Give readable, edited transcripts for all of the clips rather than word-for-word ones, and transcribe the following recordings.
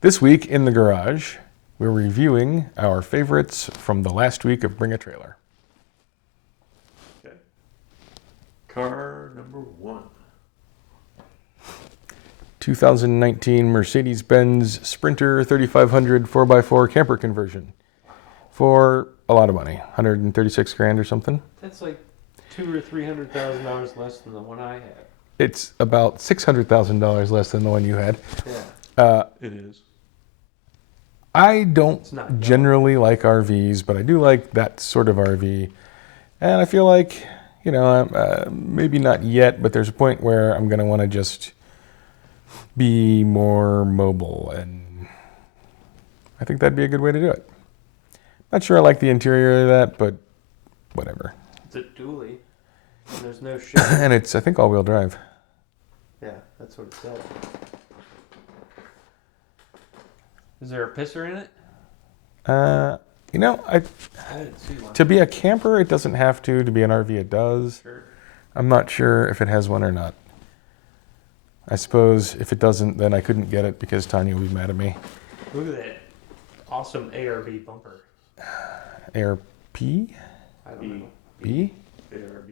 This week in the garage, we're reviewing our favorites from the last week of Bring a Trailer. Okay. Car number 1. 2019 Mercedes-Benz Sprinter 3500 4x4 camper conversion for a lot of money, 136 grand or something. That's like $200,000 or $300,000 less than the one I had. It's about $600,000 less than the one you had. Yeah. It is. I don't It's not generally like RVs, but I do like that sort of RV. And I feel like, maybe not yet, but there's a point where I'm going to want to just be more mobile. And I think that'd be a good way to do it. Not sure I like the interior of that, but whatever. It's a dually. And there's no shit. And it's, I think, all-wheel drive. Yeah, that's what it said. Is there a pisser in it? I I didn't see one. to be a camper, it doesn't have to. To be an RV, it does. Sure. I'm not sure if it has one or not. I suppose if it doesn't, then I couldn't get it because Tanya would be mad at me. Look at that awesome ARB bumper. ARP? I don't know. B? ARB.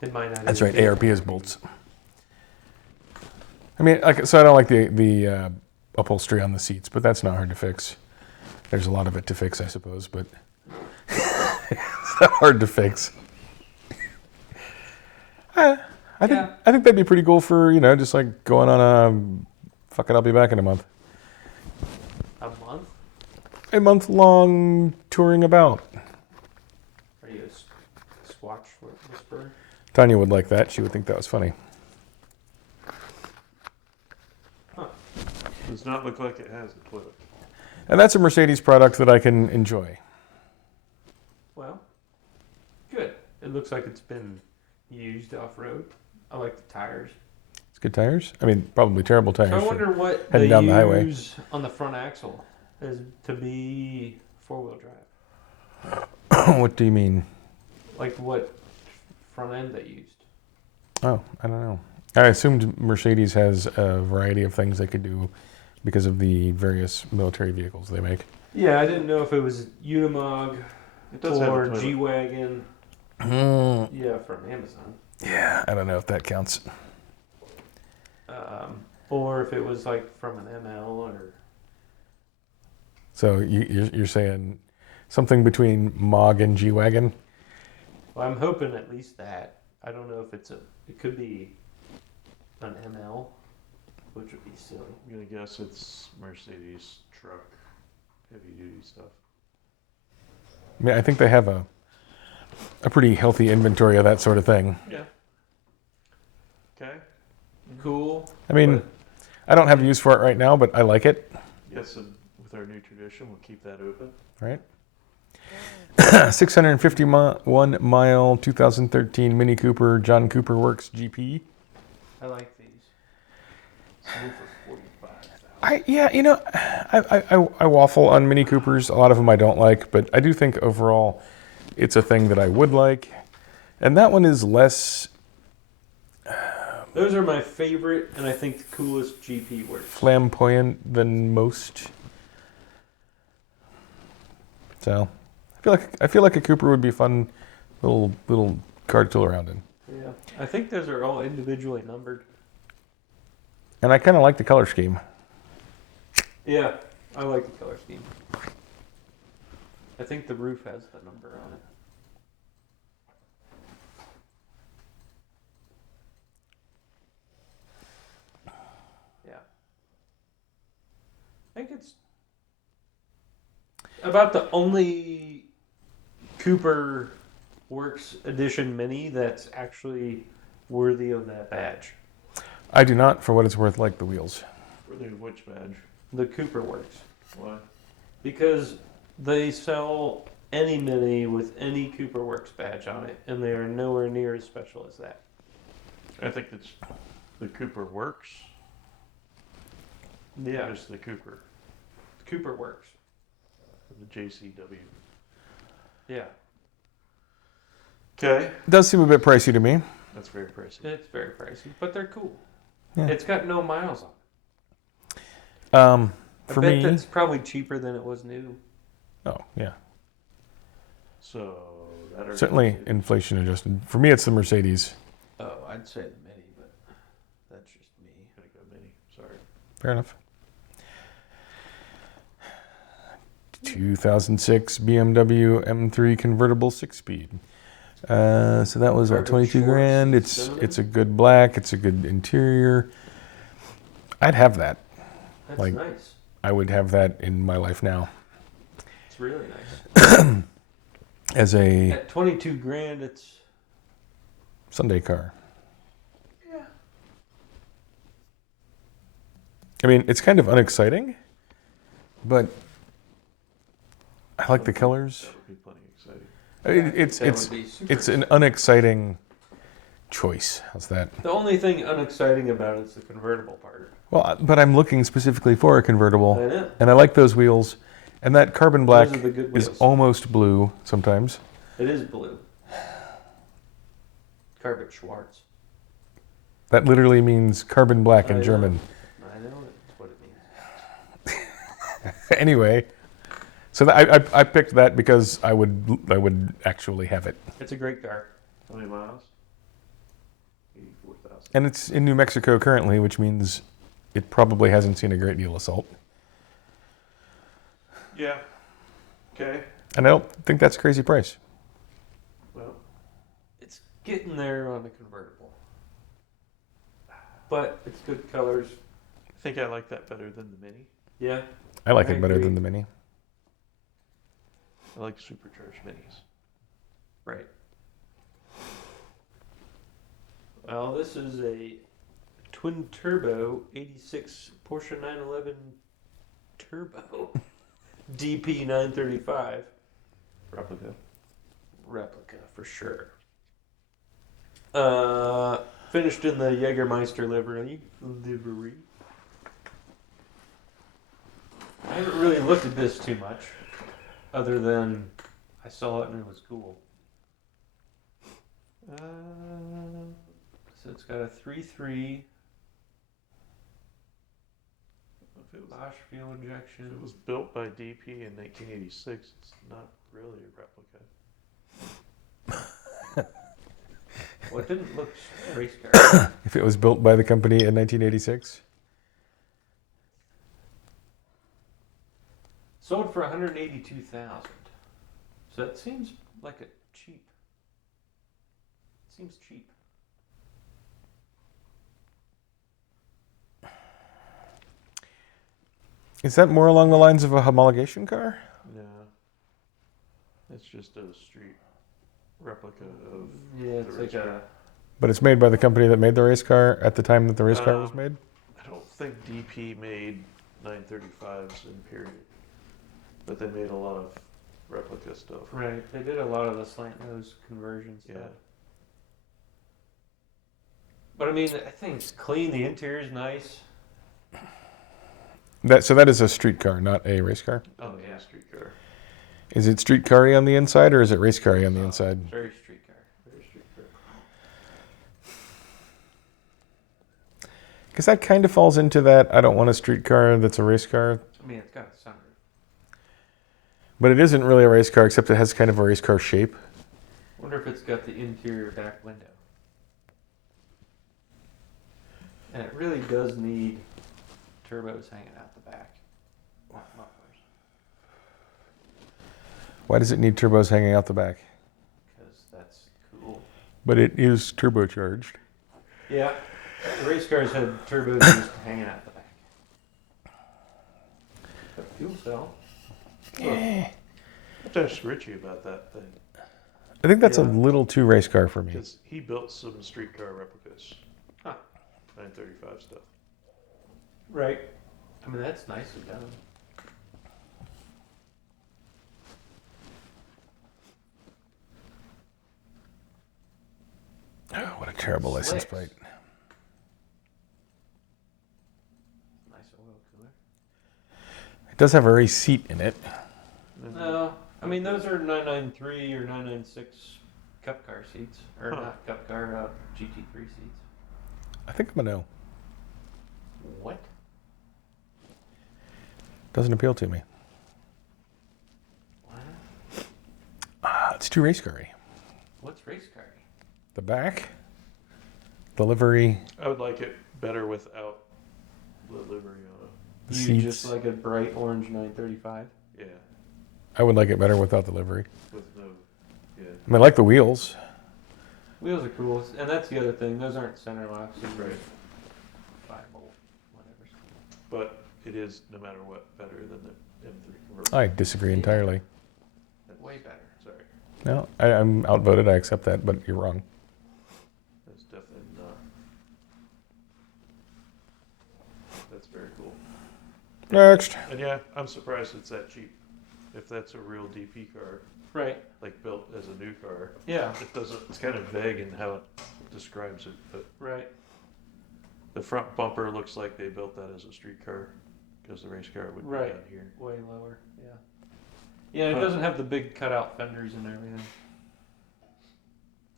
It might not. That's even right. be ARP is bolts. I mean, so I don't like the upholstery on the seats, but that's not hard to fix. There's a lot of it to fix, I suppose, but it's not hard to fix. I think that'd be pretty cool for, just like going on a fuck it, I'll be back in a month. A month? A month-long touring about. Are you a Squatch whisperer? Tanya would like that. She would think that was funny. Huh. Does not look like it has a toilet. And that's a Mercedes product that I can enjoy. Well, good. It looks like it's been used off-road. I like the tires. It's good tires. I mean, probably terrible tires. So I for wonder what heading they down the highway. use on the front axle is to be four-wheel drive. What do you mean? Like what front end they used. Oh, I don't know. I assumed Mercedes has a variety of things they could do because of the various military vehicles they make. Yeah, I didn't know if it was Unimog It does have a or toilet. G-Wagon. Mm, Yeah, from Amazon. yeah, I don't know if that counts. Or if it was like from an ML or... So you're saying something between Mog and G-Wagon? Well, I'm hoping at least that. I don't know if it could be an ML, which would be silly. I'm going to guess it's Mercedes truck, heavy duty stuff. I mean, I think they have a pretty healthy inventory of that sort of thing. Yeah. Okay. Cool. I mean, I don't have use for it right now, but I like it. Yes, and with our new tradition, we'll keep that open. Right? 651 mile 2013 Mini Cooper John Cooper Works GP. I like these. Sold for $45,000. I waffle on Mini Coopers. A lot of them I don't like, but I do think overall it's a thing that I would like. And that one is less Those are my favorite, and I think the coolest GP works. flamboyant than most. So I feel like a Cooper would be a fun little car to tool around in. Yeah, I think those are all individually numbered. And I kind of like the color scheme. Yeah, I like the color scheme. I think the roof has the number on it. Yeah. I think it's about the only Cooper Works Edition Mini that's actually worthy of that badge. I do not, for what it's worth, like the wheels. For the which badge? The Cooper Works. Why? Because they sell any Mini with any Cooper Works badge on it, and they are nowhere near as special as that. I think it's the Cooper Works. Yeah, Just the Cooper. Cooper Works. The JCW. Yeah, Okay. Does seem a bit pricey to me. That's very pricey. it's very pricey, but they're cool. Yeah. It's got no miles on I For bet me, that's probably cheaper than it was new. oh yeah, So that are certainly inflation adjusted. For me, it's the Mercedes. Oh, I'd say the Mini, but that's just me. Gotta go Mini. Sorry. Fair enough. 2006 BMW M3 convertible 6-speed. So that was what, Carbon 22 Schwartz grand. cinnamon? It's a good black. It's a good interior. I'd have that. That's Like- nice. I would have that in my life now It's really nice. as a At 22 grand, it's Sunday car. yeah. I mean, it's kind of unexciting, but I like the colors. That would be plenty exciting. It's an unexciting choice. How's that? The only thing unexciting about it is the convertible part. Well, but I'm looking specifically for a convertible, I know. and I like those wheels, and that carbon black Those are the good is wheels. almost blue sometimes. It is blue. Carbon Schwartz. That literally means carbon black I in know. German. I know that's what it means. Anyway, so I picked that because I would actually have it, It's a great car. How many miles? 84,000. and it's in New Mexico currently, which means it probably hasn't seen a great deal of salt. Yeah. Okay. And I don't think that's a crazy price. Well, It's getting there on the convertible. But it's good colors. I think I like that better than the Mini. Yeah. I like I it better agree. than the Mini. I like supercharged Minis. Right. Well, this is a twin turbo 86 Porsche 911 turbo DP 935 Replica. replica for sure. Finished in the Jägermeister livery. I haven't really looked at this too much, other than I saw it and it was cool. So it's got a 3.3 If it was Bosch fuel If injection. it was built by DP in 1986, it's not really a replica. Well, it didn't look race car. If it was built by the company in 1986, Sold for 182,000. So it seems like a cheap. Seems cheap. is that more along the lines of a homologation car? No. It's just a street replica of. Yeah, it's the like race a. But it's made by the company that made the race car at the time that the race car was made? I don't think DP made 935s in period, but they made a lot of replica stuff. Right. They did a lot of the slant nose conversion stuff. Yeah. But I mean, I think it's clean. The interior's nice. So that is a street car, not a race car? Oh, Yeah, yeah. street car. Is it street car-y on the inside, or is it race car-y on the inside? Very street car. Very street car. Because that kind of falls into that, I don't want a street car that's a race car. I mean, it's got a sunroof. But it isn't really a race car, except it has kind of a race car shape. Wonder if it's got the interior back window. And it really does need turbos hanging out the back. Mufflers. Why does it need turbos hanging out the back? Because that's cool. But it is turbocharged. Yeah. The race cars had turbos just hanging out the back. But fuel cell. I have to ask Richie about that thing, I think that's a Yeah. little too race car for me. because he built some street car replicas. Huh. 935 stuff. Right. I mean, that's nicely done. Oh, what a terrible license Slicks. plate. Nice oil cooler. It does have a race seat in it. And No, I mean those are 993 or 996 Cup car seats, or Huh. not Cup car, GT3 seats. I think I'm a no. What? Doesn't appeal to me. Why not? It's too race car-y. What's race car? The back, the livery, I would like it better without the livery on the You seats. just like a bright orange 935? it. Yeah, I would like it better without the livery. with no. Yeah. I mean, I like the wheels. Wheels are cool, and that's the other thing. Those aren't center locks. Right. 5-bolt, whatever. But it is, no matter what, better than the M3 convertible. I disagree entirely. Way better. Sorry, No, I'm outvoted. I accept that, but you're wrong. that's definitely not. That's very cool. Next. And yeah, I'm surprised it's that cheap. If that's a real DP car, Right. like built as a new car, Yeah. it doesn't. It's kind of vague in how it describes it, but Right. the front bumper looks like they built that as a street car because the race car would be Right. down here. Way lower. Yeah. Yeah, it Huh. doesn't have the big cutout fenders and everything.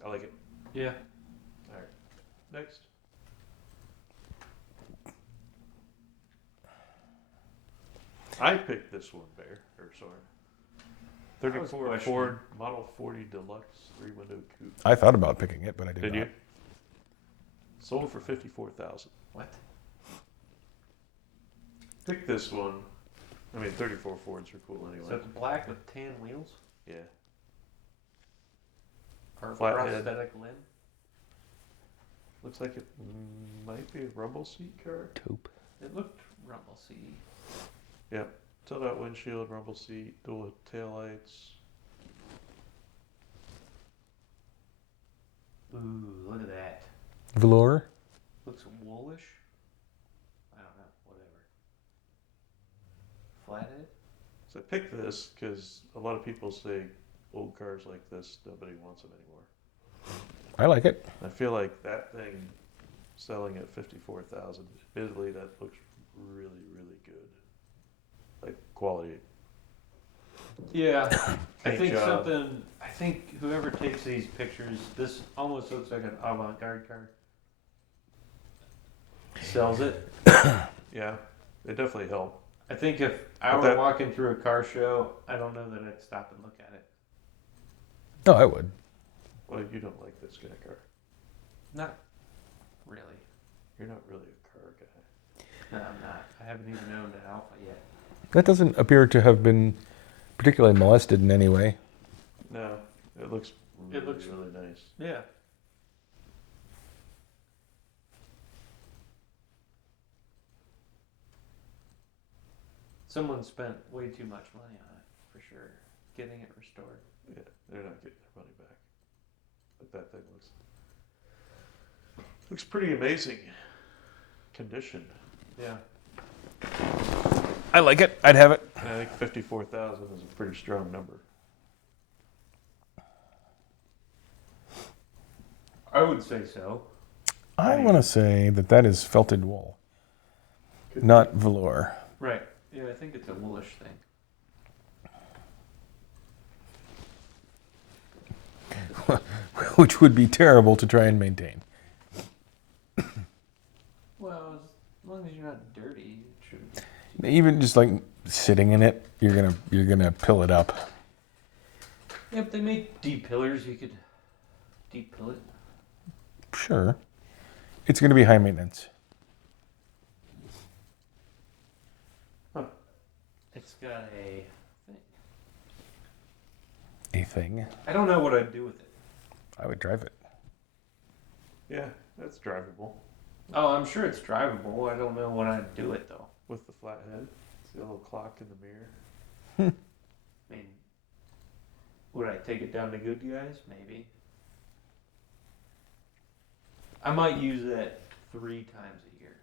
I like it. Yeah. All right, next. I picked this one, Bear. Or sorry. I was 34 questioning. Ford Model 40 Deluxe 3-window coupe. I thought about picking it, but I did Did not. you? Sold for $54,000. What? Pick this one. I mean, 34 Fords are cool anyway. So it's black with tan wheels? Yeah. Or Flathead. prosthetic limb? Looks like it might be a rumble seat car. Taupe. It looked rumble seaty. Yep. Tilt-out windshield, rumble seat, dual taillights. Ooh, look at that. Velour. Looks woolish. I don't know, whatever. Flathead? So I picked this because a lot of people say old cars like this, nobody wants them anymore. I like it. I feel like that thing selling at 54,000. Admittedly, that looks really, really good. Like quality. Yeah. I Paint think job. I think whoever takes these pictures, this almost looks like an avant-garde car. Sells it. Yeah, they definitely help. I think if I But were that- walking through a car show, I don't know that I'd stop and look at it. No, I would. Well, you don't like this kind of car. Not really. You're not really a car guy. No, I'm not. I haven't even owned an Alpha yet. That doesn't appear to have been particularly molested in any way. No, it looks really, It looks- really nice. Yeah. Someone spent way too much money on it, for sure. Getting it restored. Yeah, they're not getting their money back. But that thing looks pretty amazing condition. Yeah. I like it. I'd have it. And I think 54,000 is a pretty strong number. I would say so. I want to say that is felted wool, not velour. Right. Yeah, I think it's a woolish thing. Which would be terrible to try and maintain. Well, as long as you're not dirty, it should. Even just like sitting in it, you're gonna pill it up. Yeah, if they make deep pillars, you could deep pill it. Sure. It's gonna be high maintenance. It's got a thing. A thing. I don't know what I'd do with it. I would drive it. Yeah, that's drivable. Oh, I'm sure it's drivable. I don't know what I'd do it though. With the flat head. See a little clock in the mirror. I mean, would I take it down to Good Guys? Maybe. I might use that 3 times a year.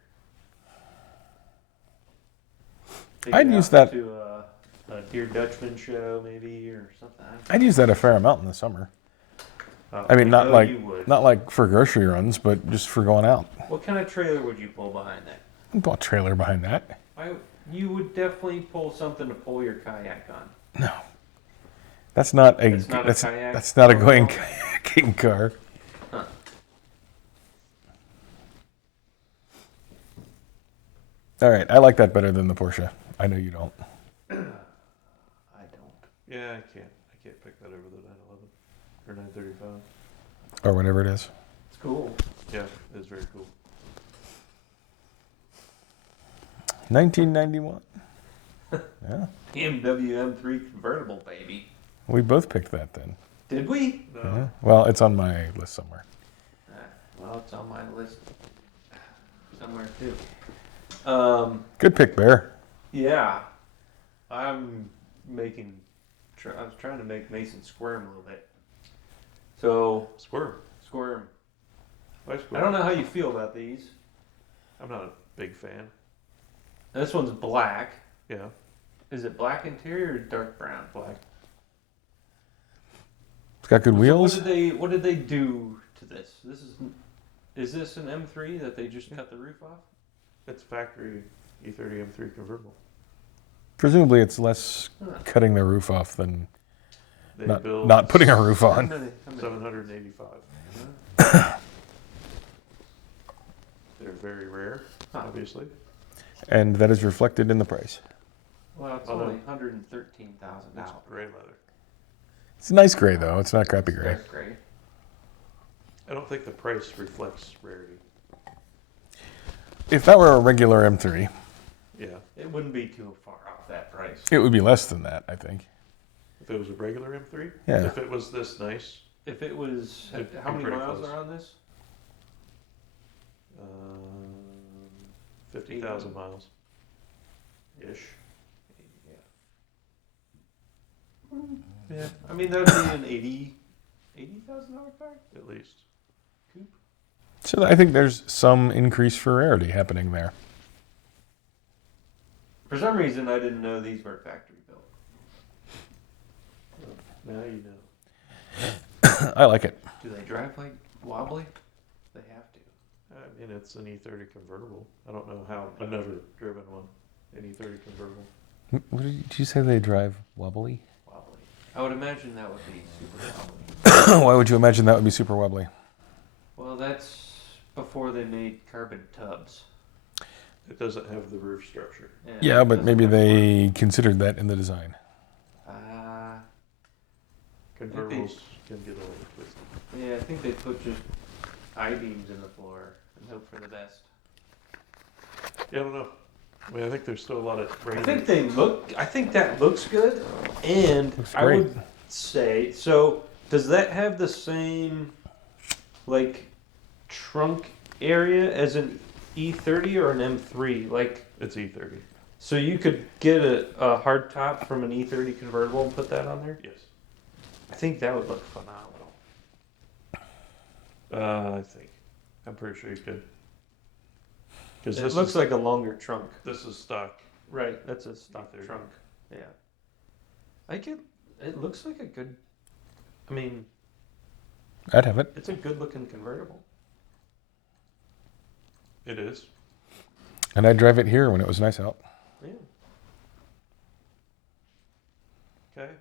Take I'd it use out that- to a Dear Dutchman show, maybe, or something. I'd use that a fair amount in the summer. Oh, I mean, not know like you would. not like for grocery runs, but just for going out. What kind of trailer would you pull behind that? Put a trailer behind that. You would definitely pull something to pull your kayak on. No, that's not a It's not a kayak? that's not a Oh, going no. kayaking car. Huh. All right, I like that better than the Porsche. I know you don't. I don't. Yeah, I can't pick that over the 911 or 935. Or whatever it is. It's cool. Yeah, it's very cool. 1991. Yeah. BMW M3 convertible, baby. We both picked that then. Did we? No, Yeah. Well, it's on my list somewhere. Well, it's on my list somewhere too. Good pick, Bear. Yeah, I'm making. I was trying to make Mason squirm a little bit. So squirm. squirm. Why I squirm? don't know how you feel about these. I'm not a big fan. This one's black. Yeah, Is it black interior or dark brown? black. It's got good So wheels. What did they do to this? Is this an M3 that they just cut the roof off? It's factory E30 M3 convertible. Presumably, it's less cutting the roof off than They not, build not putting a roof How on. many? 785. They're very rare, obviously. And that is reflected in the price. Well, it's Oh, no. only $113,000. It's gray leather. It's a nice gray, though. It's not crappy gray. That's great. I don't think the price reflects rarity. If that were a regular M3, Yeah, It wouldn't be too far off that price. it would be less than that, I think. if it was a regular M3. Yeah. If it was this nice, If it was, It'd how be many pretty miles close. are on this? 50,000 miles ish. Yeah. I mean, that would be an $80,000 car. At least. Coupe. So I think there's some increase for rarity happening there. For some reason, I didn't know these were factory built. Now you know. I like it. Do they drive like wobbly? They have to. I mean, it's an E30 convertible. I don't know how. I've never driven one. An E30 convertible. What did you say they drive wobbly? Wobbly. I would imagine that would be super wobbly. Why would you imagine that would be super wobbly? Well, that's before they made carbon tubs. It doesn't have the roof structure. Yeah, it but doesn't maybe have they considered that in the design. Convertibles can get a little twisted. Yeah, I think they put just I-beams in the floor and hope for the best. Yeah, I don't know. I mean, I think there's still a lot of I think that looks good, and Looks I great. would say, so does that have the same, like, trunk area as an E30 or an M3? Like, it's E30. so you could get a hard top from an E30 convertible and put that on there? Yes. I think that would look phenomenal. I think. I'm pretty sure you could. Because It this looks is like a longer trunk. this is stock. Right, that's a stock E30. trunk. Yeah. It looks like a good, I mean, I'd have it. it's a good looking convertible. It is. And I'd drive it here when it was nice out. Yeah. Okay.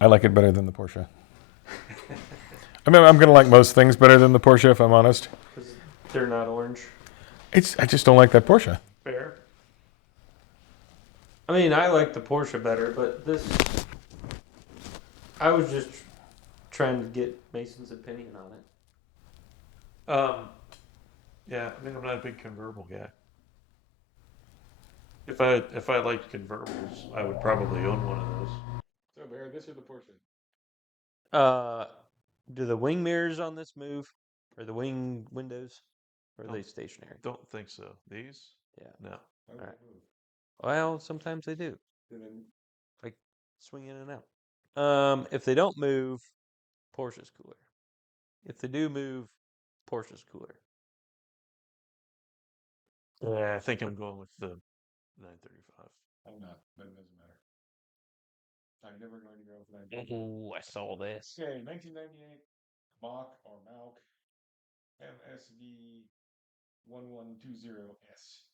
I like it better than the Porsche. I mean, I'm going to like most things better than the Porsche, if I'm honest. Because they're not orange. I just don't like that Porsche. Fair. I mean, I like the Porsche better, but I was just trying to get Mason's opinion on it. Yeah. I mean, I'm not a big convertible guy. If I liked convertibles, I would probably own one of those. So, Bear, this or the Porsche? Do the wing mirrors on this move? Or the wing windows? Or are they Don't- stationary? Don't think so. These? Yeah. No. Alright. Well, sometimes they do. Like swing in and out. If they don't move, Porsche's cooler. If they do move, Porsche's cooler. Yeah, I think I'm going with the 935. I'm not, but it doesn't matter. I'm never going to go with that. Oh, I saw this. Okay, 1998 Mauk or Mauk MSV 1120S.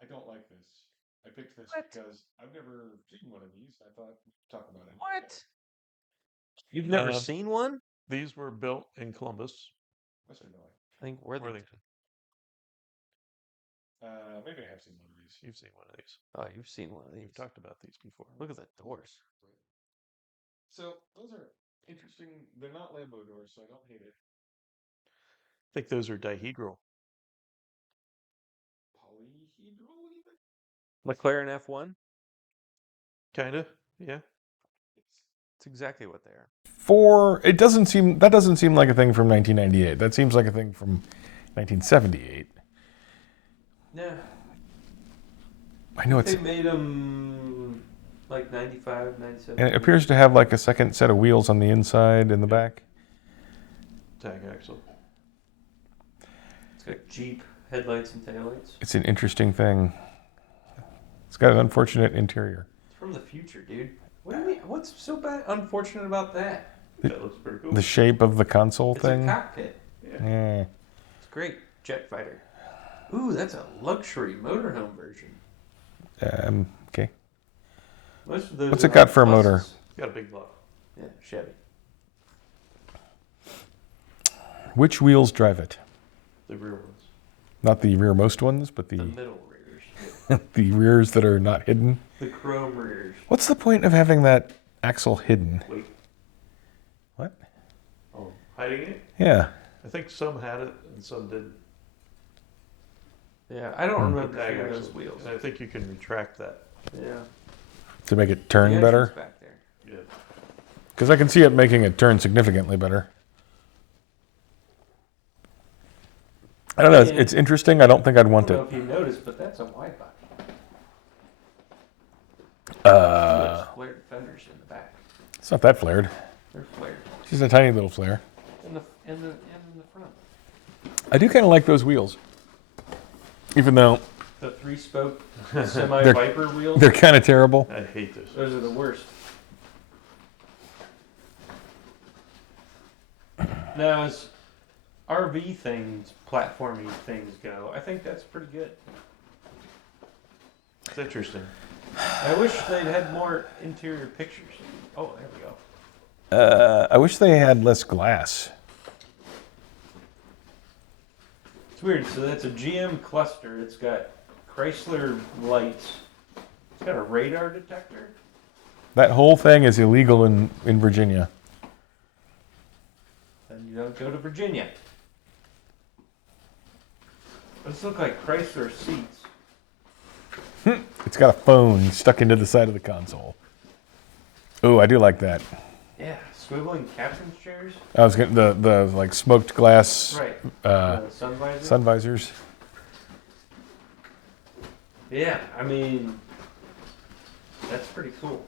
I don't like this. I picked this What? because I've never seen one of these. I thought we'd talk about it. What? You've never Um, seen one? These were built in Columbus, Western Illinois. I think Worthington. Worthington. Maybe I have seen one of these. these. You've seen one of these. Oh, you've seen one of these. We've talked about these before. Look at the doors. So those are interesting. They're not Lambo doors, so I don't hate it. I think those are dihedral. Polyhedral, even? McLaren F1. Kinda, yeah. It's exactly what they are. It doesn't seem like a thing from 1998. That seems like a thing from 1978. Yeah. I know it's. They made them like 95, 97. And it appears to have like a second set of wheels on the inside and the back. Tag axle. It's got Jeep headlights and taillights. It's an interesting thing. It's got an unfortunate interior. It's from the future, dude. What do you mean? What's so bad, unfortunate about that? That looks pretty cool. The shape of the console It's thing. a cockpit. Yeah. It's great. Jet fighter. Ooh, that's a luxury motorhome version. Okay. Most of those What's are it got like for a pluses. motor? It's got a big block. Yeah, Chevy. Which wheels drive it? The rear ones. Not the rearmost ones, but The the middle rears. the rears that are not hidden. The chrome rears. What's the point of having that axle hidden? Wait. What? Oh, hiding it? Yeah. I think some had it and some didn't. Yeah, I don't remember Tag seeing axle. those wheels. And I think you can retract that. Yeah. To make it turn The better? engine's back there. Yeah. Because I can see it making it turn significantly better. I don't know. Yeah. It's interesting. I don't think I'd I want don't it. know if you noticed, but that's a wide body. Uh, There's flared fenders in the back. It's not that flared. They're flared. It's just a tiny little flare. In the front. I do kind of like those wheels. Even though The 3-spoke semi-Viper wheels. they're kind of terrible. I hate this. Those are the worst. Now, as RV things, platforming things go, I think that's pretty good. It's interesting. I wish they'd had more interior pictures. Oh, there we go. I wish they had less glass. It's weird. So that's a GM cluster. It's got Chrysler lights. It's got a radar detector. That whole thing is illegal in Virginia. Then you don't go to Virginia. Those look like Chrysler seats. It's got a phone stuck into the side of the console. Oh, I do like that. Yeah, swiveling captain's chairs. I was getting the like smoked glass Right. Sun visor. sun visors. Yeah, I mean, that's pretty cool.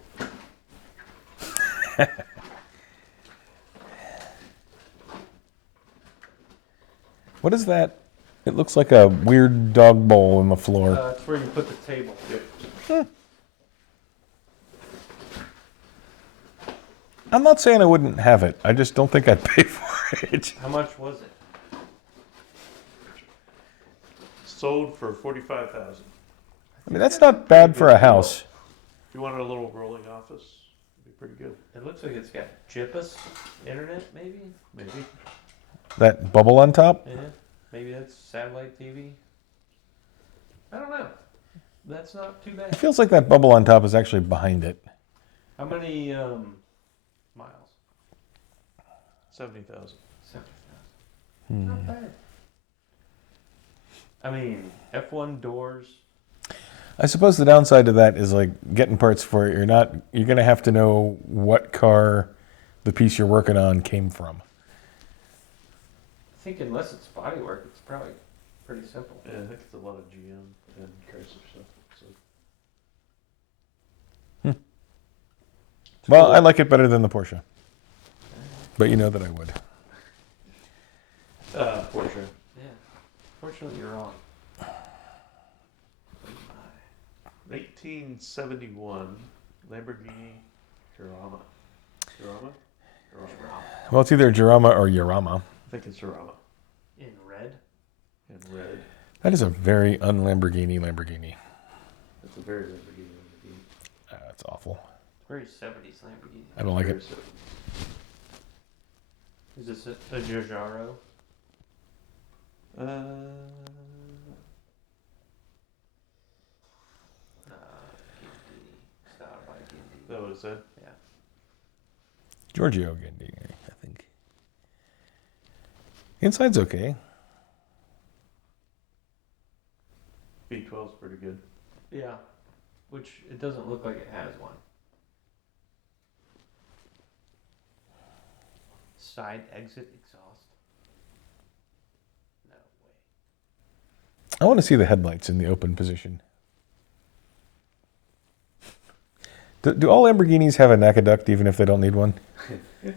What is that? It looks like a weird dog bowl in the floor. That's where you put the table. I'm not saying I wouldn't have it. I just don't think I'd pay for it. How much was it? Sold for $45,000. I mean, that's not bad for a house. If you wanted a little rolling office, it'd be pretty good. It looks like it's got JIPS internet, maybe. Maybe. That bubble on top? Yeah, maybe that's satellite TV. I don't know. That's not too It bad. feels like that bubble on top is actually behind it. How many miles? 70,000. 70,000. Not bad. I mean, F1 doors. I suppose the downside to that is like getting parts for it. You're going to have to know what car the piece you're working on came from. I think unless it's bodywork, it's probably pretty simple. Yeah, I think it's a lot of GM and Chrysler stuff. So. Well, I like it better than the Porsche. But you know that I would. Porsche. Yeah. Fortunately, you're wrong. 1971 Lamborghini Jurama. Jurama? Well, it's either Jurama or Urama. I think it's Jurama. In red? In red. That is a very un-Lamborghini Lamborghini. It's a very Lamborghini. It's awful. Very 70s Lamborghini. I don't like Very it. so- Is this a Giugiaro? that what it said? Yeah. Giorgio Gandini, I think. Inside's okay. V12's pretty good. Yeah. Which it doesn't look like it has one. Side exit exhaust. No way. I want to see the headlights in the open position. Do all Lamborghinis have a NACA duct even if they don't need one? In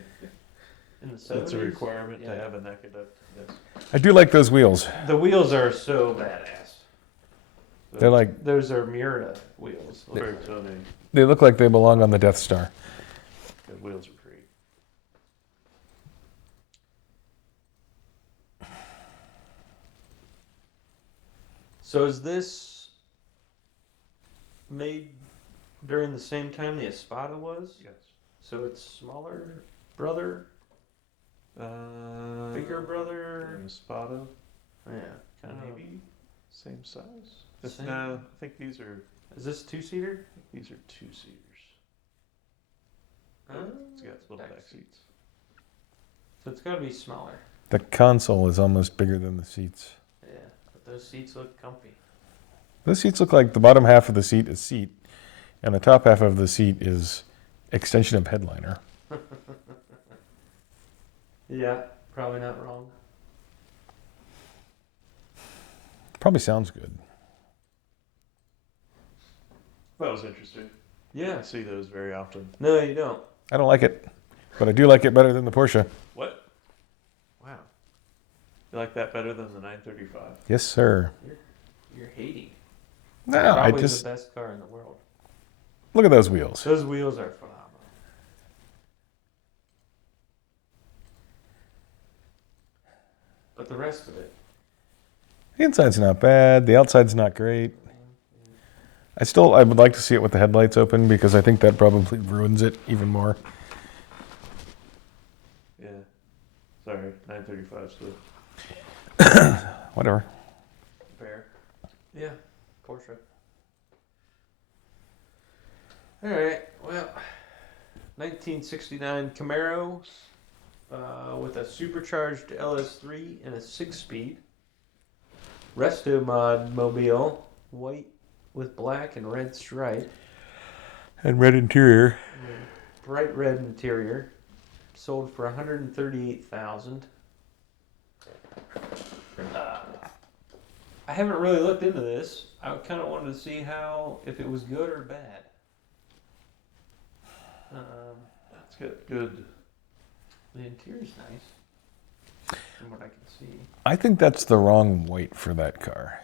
the 70s? That's a requirement to Yeah. have a NACA duct. Yes. I do like those wheels. The wheels are so badass. They're like, Those are Mira wheels. Very Tony. they look like they belong on the Death Star. The wheels are great. So is this made during the same time the Espada was? Yes. So it's smaller brother, bigger brother. Espada, Yeah, kind of. maybe same size. Same? No, I think these are Is this 2-seater? two-seaters. It's got little back seats. So it's got to be smaller. The console is almost bigger than the seats. Yeah, but those seats look comfy. Those seats look like the bottom half of the seat is seat, and the top half of the seat is extension of headliner. Yeah, probably not wrong. Probably sounds good. That was interesting. I Yeah. don't see those very often. No, you don't. I don't like it, but I do like it better than the Porsche. What? Wow. You like that better than the 935? Yes, sir. You're hating. No, I Probably just the best car in the world. look at those wheels. Those wheels are phenomenal. But the rest of it. The inside's not bad. The outside's not great. I would like to see it with the headlights open because I think that probably ruins it even more. Yeah. Sorry, 935 still. Whatever. Fair. Yeah, Porsche. All right. Well, 1969 Camaro with a supercharged LS3 and a 6-speed. Resto mod mobile, white with black and red stripe, And red interior. bright red interior. Sold for $138,000. I haven't really looked into this. I kind of wanted to see if it was good or bad. That's good. The interior's nice, from what I can see. I think that's the wrong white for that car.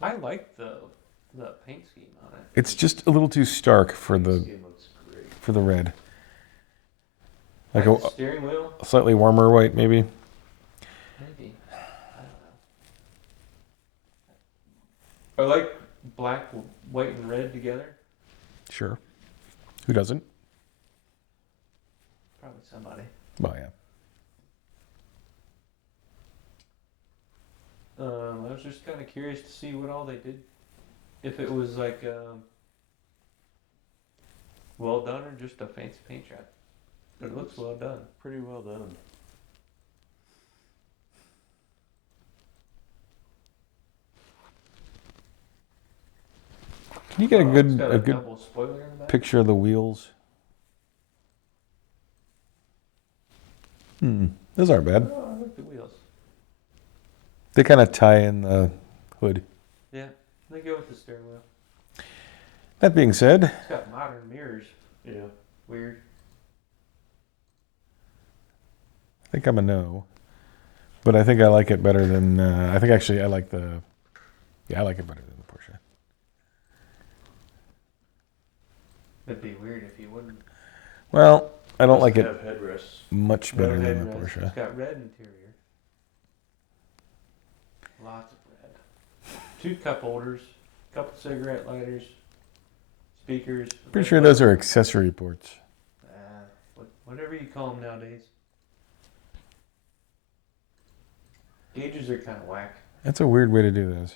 I like the paint scheme on it. It's just a little too stark for This the game looks great. red. Like The steering wheel, a slightly warmer white, maybe. maybe. I don't know. I like black, white, and red together. Sure. Who doesn't? Probably somebody. Well, yeah. I was just kind of curious to see what all they did. If it was like well done or just a fancy paint job. But it looks well done. Pretty well done. Can you get It's got a good double spoiler in the back. picture of the wheels? Those aren't bad. Oh, I like the wheels. They kind of tie in the hood. Yeah, they go with the steering wheel. That being said, It's got modern mirrors. Yeah. Weird. I think I'm a no. But I think I like it better than. I think actually I like the. Yeah, I like it better than the Porsche. It'd be weird if you wouldn't. Well, I don't like it Have headrests. much better No than the headrest. Porsche. It's got red interior. Lots of red. 2 cup holders, couple cigarette lighters, speakers. Pretty sure those are accessory ports. Whatever you call them nowadays. Gauges are kind of whack. That's a weird way to do this.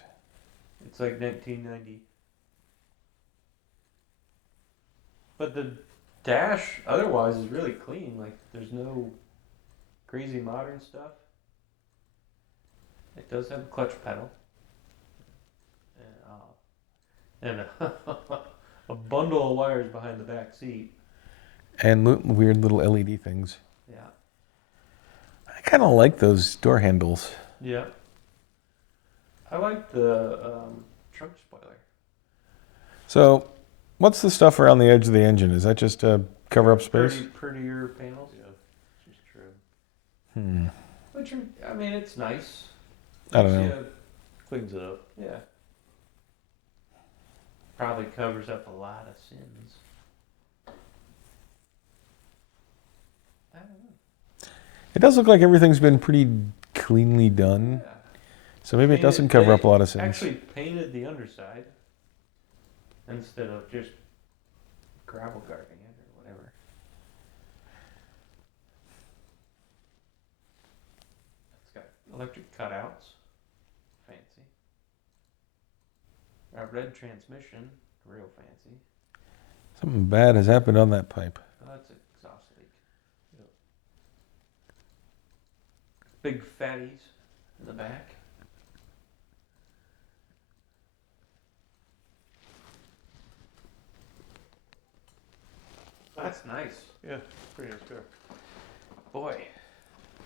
It's like 1990. But the dash otherwise is really clean. Like there's no crazy modern stuff. It does have a clutch pedal. And a bundle of wires behind the back seat. And weird little LED things. Yeah. I kind of like those door handles. Yeah. I like the trunk spoiler. So, what's the stuff around the edge of the engine? Is that just to cover up space? Prettier panels. Yeah, just trim. Which I mean, it's nice. I don't know. Yeah. Cleans it up. Yeah. Probably covers up a lot of sins. I don't know. It does look like everything's been pretty cleanly done. Yeah. So maybe it doesn't cover up a lot of sins. Actually painted the underside instead of just gravel guarding it or whatever. It's got electric cutouts. Fancy. A red transmission. Real fancy. Something bad has happened on that pipe. Oh, that's an exhaust leak. Yep. Big fatties in the back. That's nice. Yeah, pretty nice car. Boy,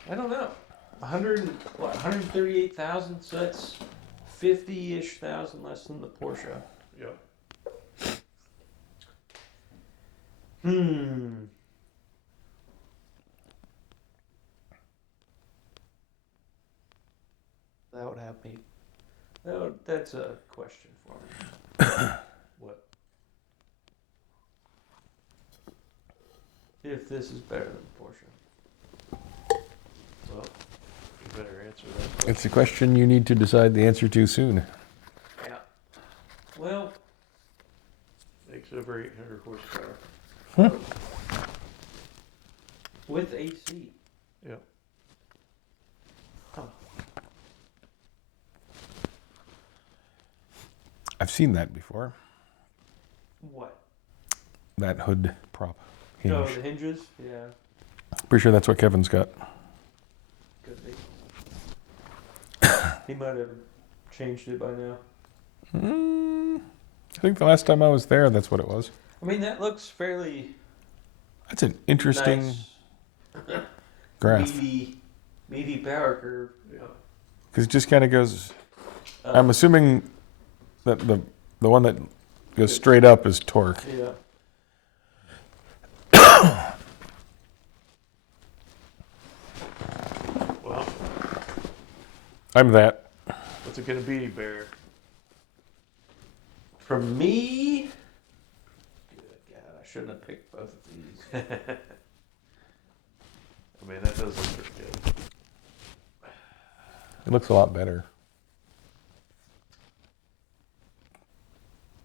I don't know. 138,000, so that's 50-ish thousand less than the Porsche. Yep. That would have me. That's a question for me. What? If this is better than Porsche. Well, you better answer that. It's a question you need to decide the answer to soon. Yeah. Well, Makes over 800 horsepower. with AC. Yep. Huh. I've seen that before. What? That hood prop hinge. Oh, the hinges? Yeah. Pretty sure that's what Kevin's got. Could be. He might have changed it by now. I think the last time I was there, that's what it was. I mean, that looks fairly That's an interesting nice. graph. Meaty power curve. Yeah. Because it just kind of goes. I'm assuming that the one that goes straight up is torque. Yeah. Well, I'm that. what's it gonna be, Bear? For me, good God, I shouldn't have picked both of these. I mean, that does look pretty good. It looks a lot better.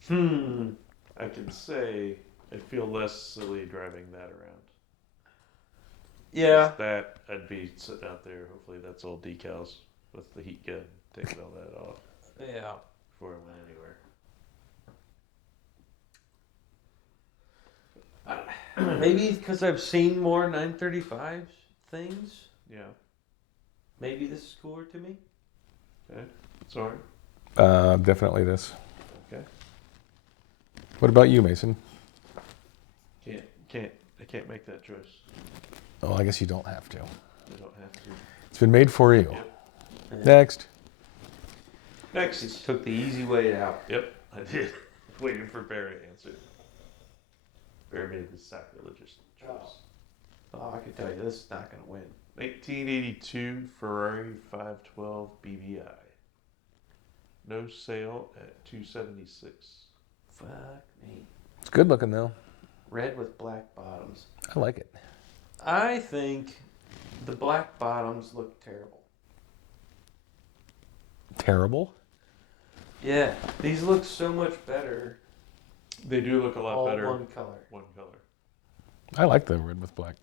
I can say I feel less silly driving that around. Yeah. That I'd be sitting out there. Hopefully, that's all decals with the heat gun, taking all that off Yeah. before I went anywhere. Maybe because I've seen more 935 things. Yeah. Maybe this is cooler to me. Okay. Sorry. Definitely this. Okay. What about you, Mason? I can't make that choice. Oh, I guess you don't have to. I don't have to. It's been made for you. Yep. Next. Next. Just took the easy way out. Yep, I did. Waiting for Bear to answer. Bear made the sacrilegious choice. Oh, I can tell you this is not going to win. 1982 Ferrari 512 BBI. No sale at 276. Fuck me. It's good looking though. Red with black bottoms. I like it. I think the black bottoms look terrible. Terrible? Yeah, these look so much better. They do look a lot all better. one color. One color. I like the red with black.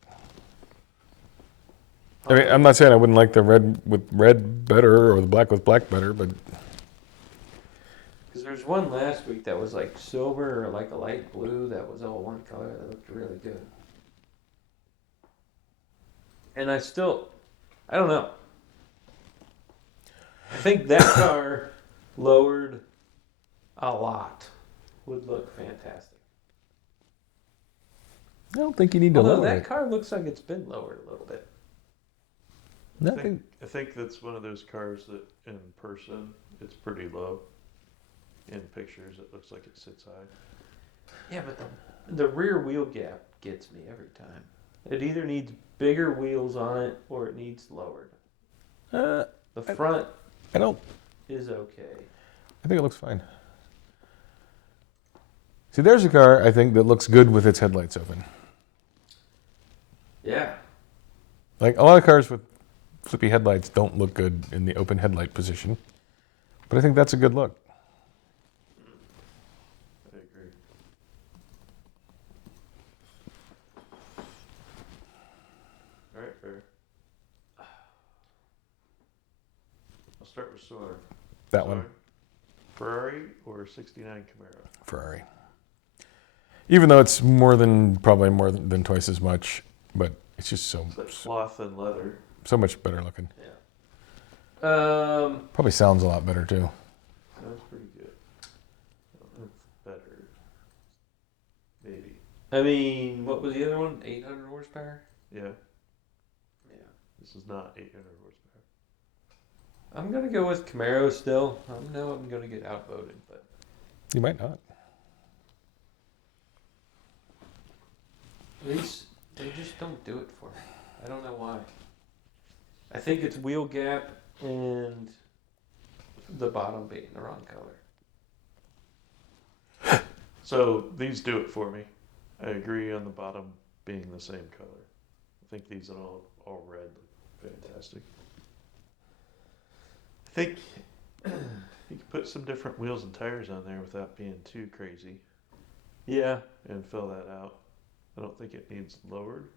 I mean, I'm not saying I wouldn't like the red with red better or the black with black better, but Because there's one last week that was like silver or like a light blue that was all one color that looked really good. And I don't know. I think that car lowered a lot would look fantastic. I don't think you need to Although lower that it. car looks like it's been lowered a little bit. I think that's one of those cars that in person it's pretty low. In pictures it looks like it sits high. Yeah, but the rear wheel gap gets me every time. It either needs bigger wheels on it or it needs lowered. The front I don't. is okay. I think it looks fine. See, there's a car I think that looks good with its headlights open. Yeah. Like a lot of cars with flippy headlights don't look good in the open headlight position, but I think that's a good look. I agree. All right, fair. I'll start with Sawyer. That one, Ferrari or 69 Camaro? Ferrari. Even though it's probably more than twice as much, but it's just so It's like cloth and leather. so much better looking. Yeah. Probably sounds a lot better too. Sounds pretty good. I don't know if it's better. Maybe. I mean, what was the other one? 800 horsepower? Yeah. Yeah. This is not 800 horsepower. I'm going to go with Camaro still. I know I'm going to get outvoted, but You might not. they just don't do it for me. I don't know why. I think it's wheel gap and the bottom being the wrong color. So these do it for me. I agree on the bottom being the same color. I think these are all red look fantastic. I think you could put some different wheels and tires on there without being too crazy Yeah. and fill that out. I don't think it needs lowered.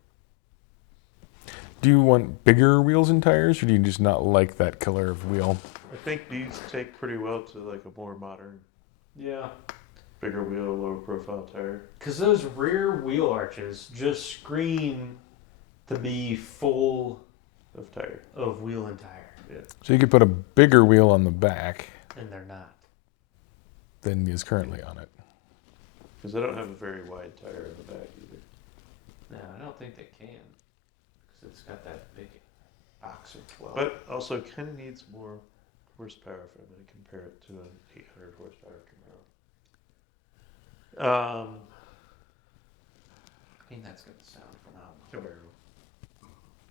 Do you want bigger wheels and tires, or do you just not like that color of wheel? I think these take pretty well to like a more modern, Yeah. bigger wheel, lower profile tire. Because those rear wheel arches just scream to be full Of tire. of wheel and tire. Yeah. So you could put a bigger wheel on the back And they're not. than is currently on it. Because I don't have a very wide tire in the back either. No, I don't think they can. Because it's got that big boxer 12. But also kind of needs more horsepower if I'm going to compare it to an 800 horsepower Camaro. I mean, that's going to sound phenomenal. Camaro.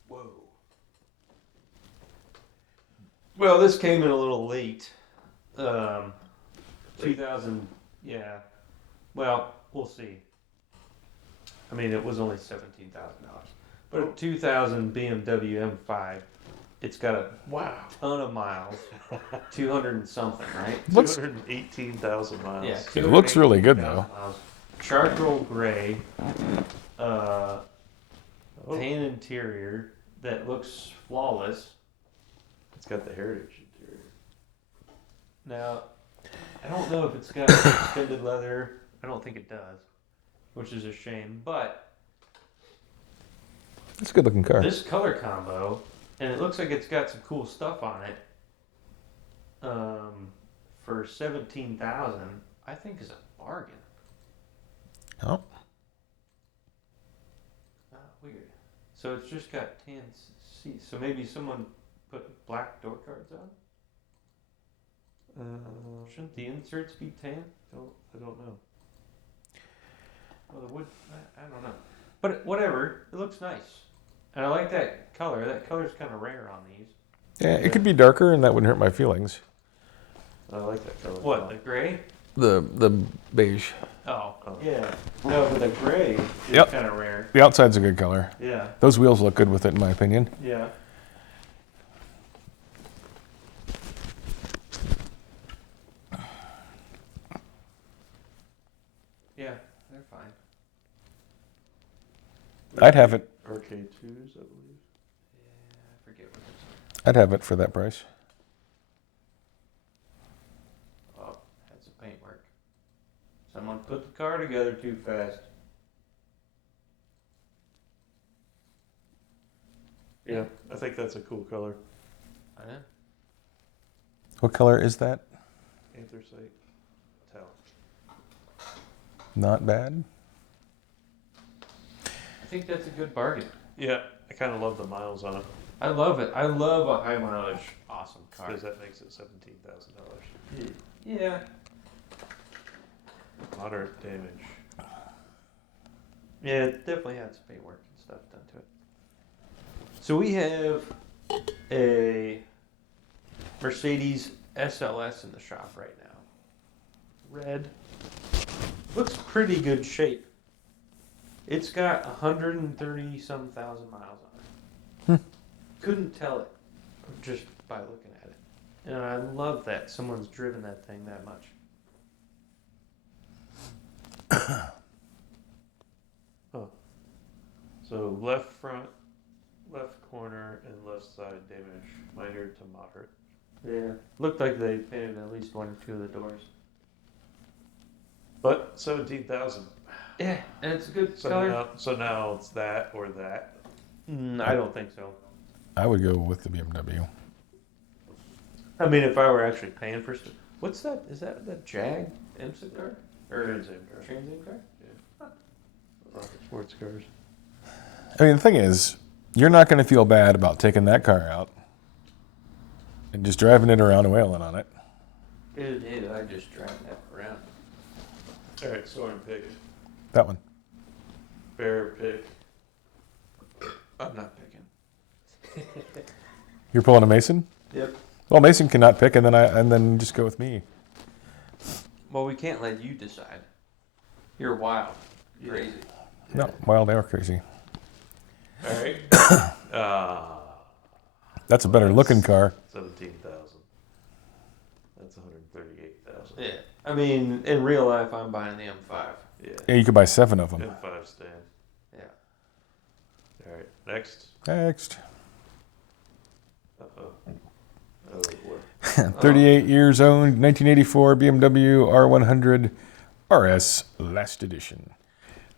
Whoa. Well, this came in a little late. 2000, yeah. Well, we'll see. I mean, it was only $17,000. But a 2000 BMW M5, it's got a Wow. ton of miles. 200 and something, right? Looks- 218,000 miles. Yeah. It looks really good, 218,000 miles. Charcoal gray, Oh, tan interior that looks flawless. it's got the heritage interior. Now, I don't know if it's got extended leather. I don't think it does, which is a shame. But It's a good looking car. this color combo, and it looks like it's got some cool stuff on it. For 17,000, I think is a bargain. Oh, Weird. So it's just got tan seats. So maybe someone put black door cards on. Shouldn't the inserts be tan? I don't know. Well, the wood, I don't know. But whatever, it looks nice. And I like that color. That color's kind of rare on these. yeah, it could be darker, and that wouldn't hurt my feelings. I like that color. What, the gray? The beige. Oh, yeah. No, but the gray is Yep. kind of rare. The outside's a good color. Yeah, Those wheels look good with it, in my opinion. yeah. Yeah, they're fine. I'd have it. RK2s, I believe. Yeah, I forget what those I'd have it for that price. are. Oh, had some Someone put the car together too fast. Yeah, I think that's a cool color. I know. What color is that? Anthracite metallic. Not bad. I think that's a good bargain. Yeah, I kind of love the miles on it I love it. I love a high mileage, awesome car. because that makes it $17,000. Yeah. Moderate damage. Yeah, it definitely had some paintwork and stuff done to it. So we have a Mercedes SLS in the shop right now. Red. Looks pretty good shape. It's got 130-some thousand miles on it. Couldn't tell it just by looking at it. And I love that someone's driven that thing that much. Oh. So left front, left corner, and left side damage, minor to moderate. Yeah. Looked like they painted at least one or two of the doors. But 17,000. Yeah, and it's a good So color. now it's that or that. I don't think so. I would go with the BMW. I mean, if I were actually paying for stuff. What's that? Is that the Jag IMSA car? Or Trans Am car. Trans Am car? Rocket sports cars. I mean, the thing is, you're not going to feel bad about taking that car out and just driving it around and wailing on it. Dude, I just drive that around. All right, Soren pick. That one. Bear pick. I'm not picking. You're pulling a Mason? Yep. Well, Mason cannot pick, and then just go with me. Well, we can't let you decide. You're wild. Crazy. No, wild or crazy. All right. That's a better looking car. 17,000. That's 138,000. Yeah. I mean, in real life, I'm buying the M5. Yeah. Yeah, you could buy 7 of them. M5 stand. Yeah. All right. Next. Next. Uh-oh. Oh boy. 38 years owned, 1984 BMW R100 RS Last Edition.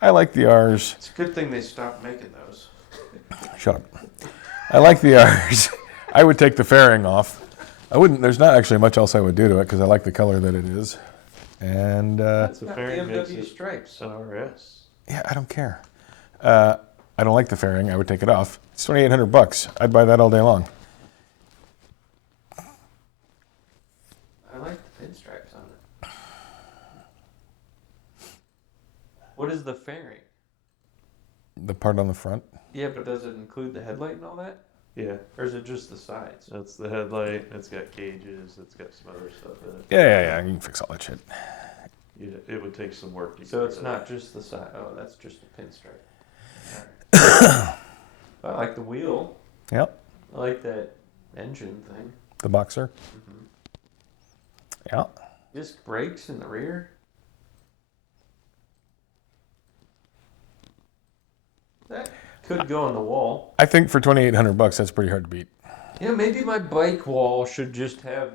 I like the R's. It's a good thing they stopped making those. Shut up. I like the R's. I would take the fairing off. I wouldn't. There's not actually much else I would do to it because I like the color that it is. And That's the got fairing makes BMW it stripes. an RS. yeah, I don't care. I don't like the fairing. I would take it off. It's $2,800. I'd buy that all day long. I like the pinstripes on it. What is the fairing? The part on the front. Yeah, but does it include the headlight and all that? Yeah. Or is it just the sides? That's the headlight. It's got gauges. It's got some other stuff in it. Yeah. You can fix all that shit. It would take some work. To So get it's rid not of just the side. Oh, that's just a pinstripe. Alright. I like the wheel. Yep. I like that engine thing. The Boxer. Yeah. Disc brakes in the rear. That could go on the wall. I think for $2,800, that's pretty hard to beat. Yeah, maybe my bike wall should just have.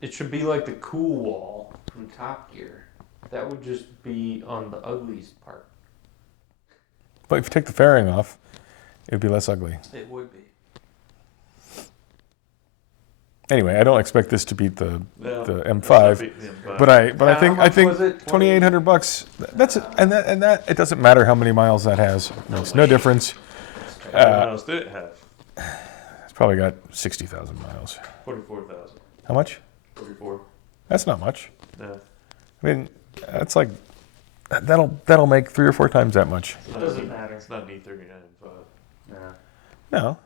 It should be like the cool wall from Top Gear. That would just be on the ugliest part. But if you take the fairing off, it'd be less ugly. It would be. Anyway, I don't expect this to beat the No, the it's M5, not beating the M5. but I How think much was it? $2,800. That's it, and that it doesn't matter how many miles that has. It makes no difference. How many miles did it have? It's probably got 60,000 miles. 44,000. How much? 44. That's not much. No. I mean, that's like that'll make 3 or 4 times that much. It doesn't matter. It's not an E39 M5. No.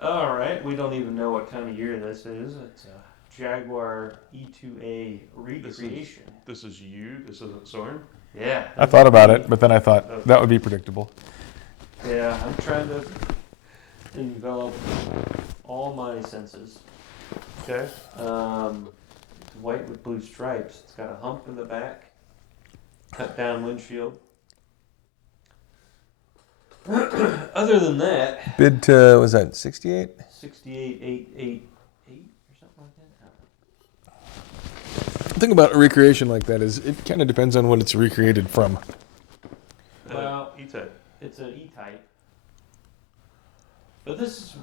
All right, we don't even know what time of year this is. It's a Jaguar E2A recreation. This is you. This isn't Soren. Yeah. I thought about it, but then I thought that would be predictable. Yeah, I'm trying to envelop all my senses. Okay. It's white with blue stripes. It's got a hump in the back, cut down windshield. Other than that, Bid to, was that 68? 68,888 or something like that. The thing about a recreation like that is it kind of depends on what it's recreated from. Well, E-Type. it's an E-Type. But this is,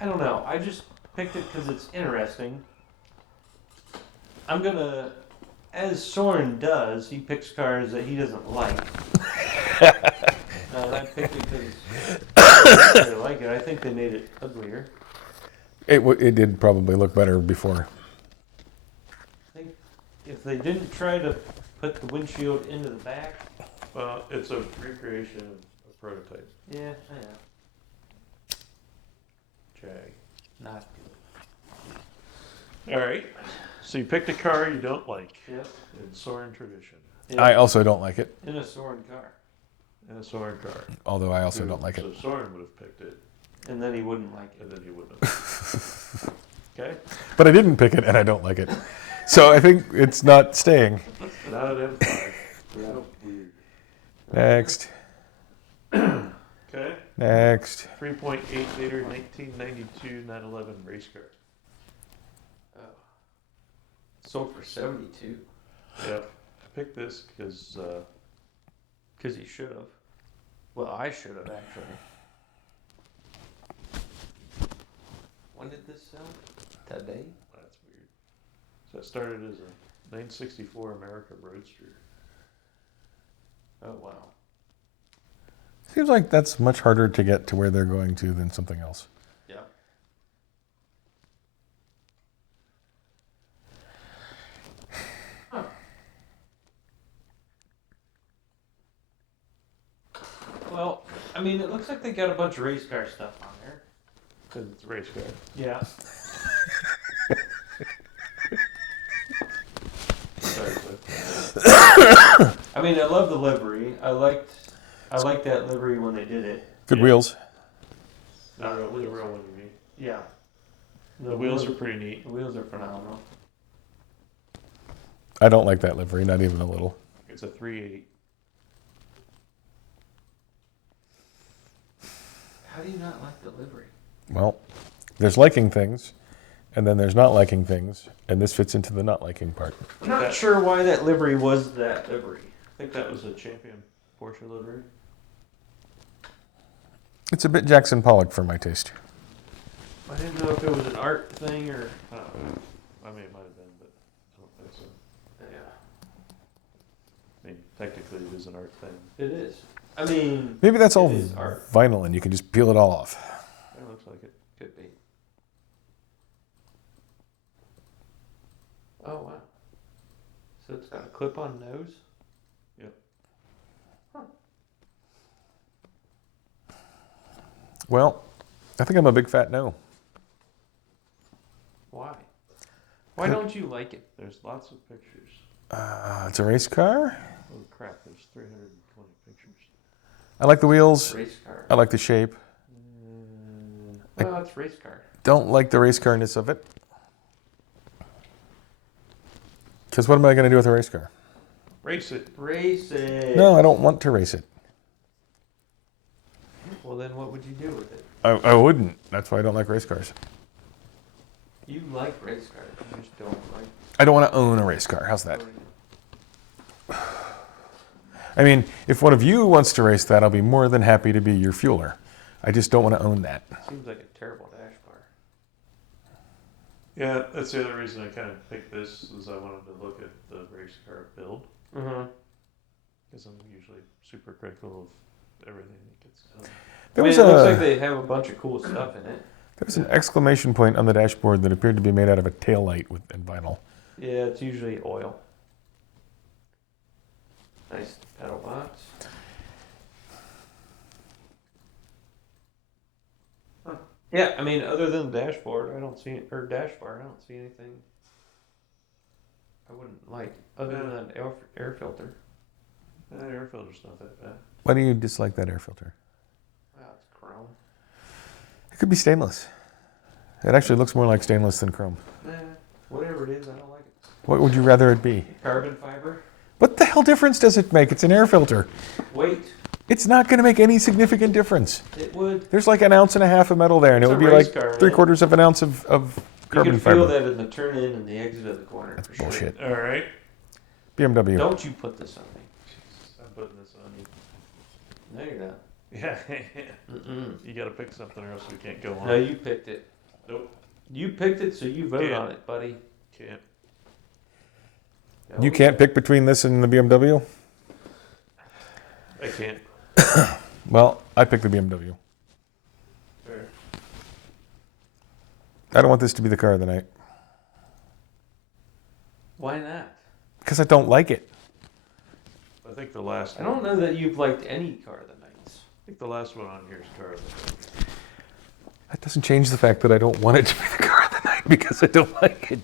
I don't know. I just picked it because it's interesting. I'm gonna, as Soren does, he picks cars that he doesn't like. I picked it because I really like it. I think they made it uglier. It did probably look better before. I think if they didn't try to put the windshield into the back. Well, it's a recreation of a prototype. Yeah, I know. Jag. Not All right. So you picked a car you don't like. Yep. In Soren tradition. Yeah. I also don't like it, In a Soren car. In a Soren car. although I also don't like it. So Soren would have picked it, And then he wouldn't like it. and then he wouldn't have. Okay? But I didn't pick it, and I don't like it. So I think it's not staying. Not an M5. So weird. Next. Okay? Next. 3.8 liter 1992 911 race car. Oh. Sold for 72. Yep. I picked this because Because he should have. Well, I should have actually. When did this sell? Today? that's weird. So it started as a 964 America Roadster. Oh, wow. Seems like that's much harder to get to where they're going to than something else. Yeah. Huh. Well, I mean, it looks like they got a bunch of race car stuff on there. Because it's a race car. Yeah. Sorry, so. I mean, I love the livery. I liked that livery when they did it. Good Yeah. wheels. Not real, the real one you mean. Yeah. The wheels are pretty neat. The wheels are phenomenal. I don't like that livery, not even a little. It's a 3.8. How do you not like the livery? Well, there's liking things, and then there's not liking things, and this fits into the not liking part. I'm not sure why that livery was that livery. I think that was a Champion Porsche livery. It's a bit Jackson Pollock for my taste. I didn't know if it was an art thing or. I don't know. I mean, it might have been, but I don't think so. Yeah. I mean, technically it is an art thing. It is. I mean. Maybe that's all It is art. vinyl, and you can just peel it all off. It looks like it. Could be. Oh, wow. So it's got a clip on nose? Yep. Huh. Well, I think I'm a big fat no. Why? Why don't you like it? There's lots of pictures. It's a race car. Oh crap, there's 320 pictures. I like the wheels. Race car. I like the shape. Well, it's race car. Don't like the race carness of it. Because what am I going to do with a race car? Race it. Race it. No, I don't want to race it. Well, then what would you do with it? I wouldn't. That's why I don't like race cars. You like race cars. You just don't like. I don't want to own a race car. How's that? I mean, if one of you wants to race that, I'll be more than happy to be your fueler. I just don't want to own that. Seems like a terrible dash bar. Yeah, that's the other reason I kind of picked this, is I wanted to look at the race car build. Mm-hmm. Because I'm usually super critical of everything that gets done. There I mean, was it looks like they have a bunch of cool stuff in it. There was an exclamation point on the dashboard that appeared to be made out of a tail light and vinyl. Yeah, it's usually oil. Nice pedal box. Huh. Yeah, I mean, other than the dashboard, I don't see or dash bar. I don't see anything I wouldn't like other than that air filter. Air filter's not that bad. Why do you dislike that air filter? Wow, it's chrome. It could be stainless. It actually looks more like stainless than chrome. Whatever it is, I don't like it. What would you rather it be? Carbon fiber. What the hell difference does it make? It's an air filter. Weight. It's not going to make any significant difference. It would. There's like 1.5 ounces of metal there, and It's it a would be race like car, 3/4 of an ounce of It's carbon can feel fiber. that in the turn in and the exit of the corner. That's for sure. bullshit. All right. BMW. Don't you put this on me? I'm putting this on you. No, you're not. Yeah. Mm-mm. You got to pick something or else we can't go on. No, you picked it. Nope. You picked it, so you vote Yeah. on it, buddy. Can't. You can't pick between this and the BMW? I can't. Well, I picked the BMW. Fair. I don't want this to be the car of the night. Why not? Because I don't like it. I think the last. I don't know that you've liked any car of the nights. I think the last one on here is car of the night. That doesn't change the fact that I don't want it to be the car of the night because I don't like it.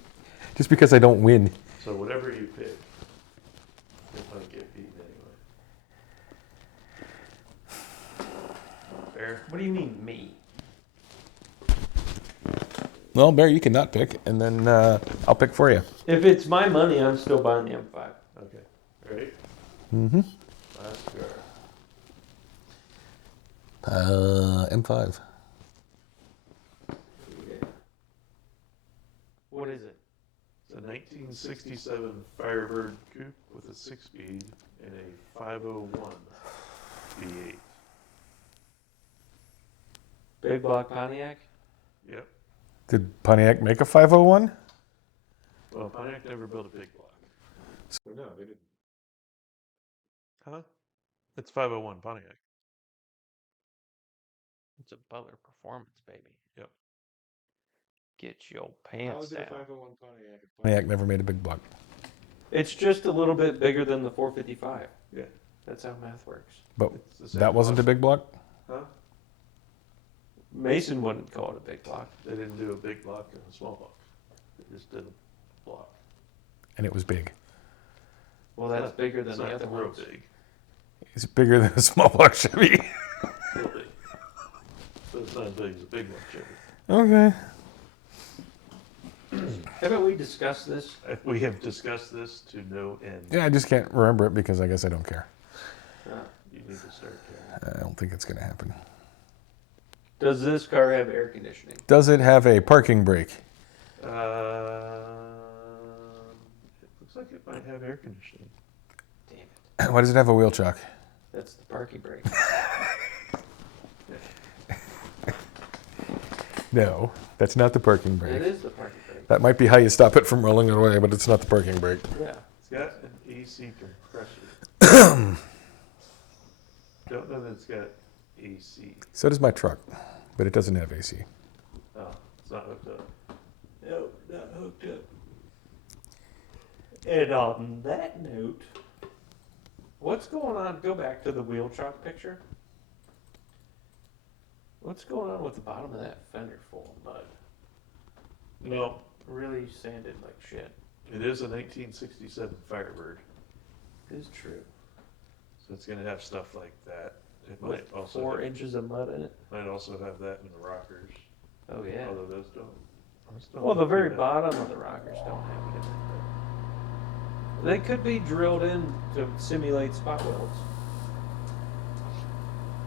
Just because I don't win. So whatever you pick, it might get beaten anyway. Fair. What do you mean, me? Well, Bear, you can not pick, and then I'll pick for you. If it's my money, I'm still buying the M5. Okay. Ready? Mm-hmm. Last car. M5. What is it? It's a 1967 Firebird coupe with a 6-speed and a 501 V8. Big block Pontiac? Yep. Did Pontiac make a 501? Well, Pontiac never built a big block. No, they didn't. Huh? It's 501 Pontiac. It's a Butler Performance, baby. Yep. Get your pants down. 501 Pontiac? Pontiac never made a big block. It's just a little bit bigger than the 455. Yeah. That's how math works. But It's the same that wasn't a block. big block? Huh? Mason wouldn't call it a big block. They didn't do a big block and a small block. They just did a block. And it was big. Well, that's Not- bigger than it's the not other real ones. big. It's bigger than a small block Chevy. Real big. But it's not as big as a big one, Chevy. Okay. Haven't we discussed this? We have discussed this to no end. Yeah, I just can't remember it because I guess I don't care. You need to start caring. I don't think it's going to happen. Does this car have air conditioning? Does it have a parking brake? It looks like it might have air conditioning. Damn it. Why does it have a wheel chock? That's the parking brake. No, that's not the parking brake. It is the parking brake. That might be how you stop it from rolling away, but it's not the parking brake. Yeah. It's got an AC compressor. Don't know that it's got AC. So does my truck, but it doesn't have AC. Oh, it's not hooked up. No, not hooked up. And on that note, what's going on? Go back to the wheel chock picture. What's going on with the bottom of that fender full of mud? No, Really sanded like shit. it is a 1967 Firebird, It is true. so it's going to have stuff like that. It With might also 4 have, inches of mud in it. might also have that in the rockers, Oh yeah. although those don't. those don't Well, the very do that. bottom of the rockers don't have it in it. But they could be drilled in to simulate spot welds.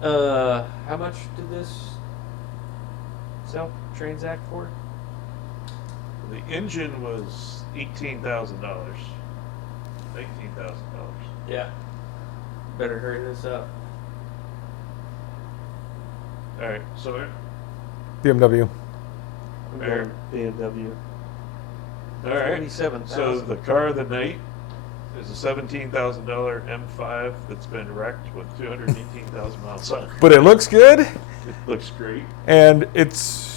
How much did this self-transact for? The engine was $18,000. $19,000. Yeah. Better hurry this up. All right, so BMW. I'm Fair. going BMW. all right. 47,000. So the car of the night is a $17,000 M5 that's been wrecked with 218,000 miles on it. But it looks good, It looks great, and it's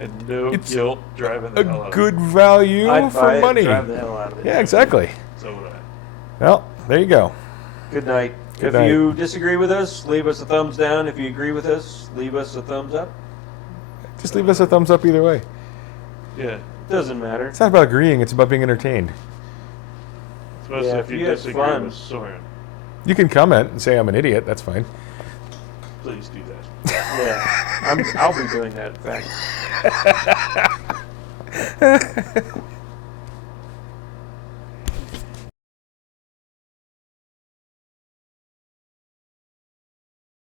and no It's guilt driving the hell a out good value I'd buy for it, money. drive the hell out of it. Yeah, exactly. of it. So would I. Well, there you go. Good night. Good If night. you disagree with us, leave us a thumbs down. If you agree with us, leave us a thumbs up. Just leave us a thumbs up either way. Yeah. Doesn't matter. It's not about agreeing, it's about being entertained. Especially Yeah, if if you you had disagree fun. with Soren. You can comment and say I'm an idiot, that's fine. Please do that. Yeah, I'll be doing that. In fact.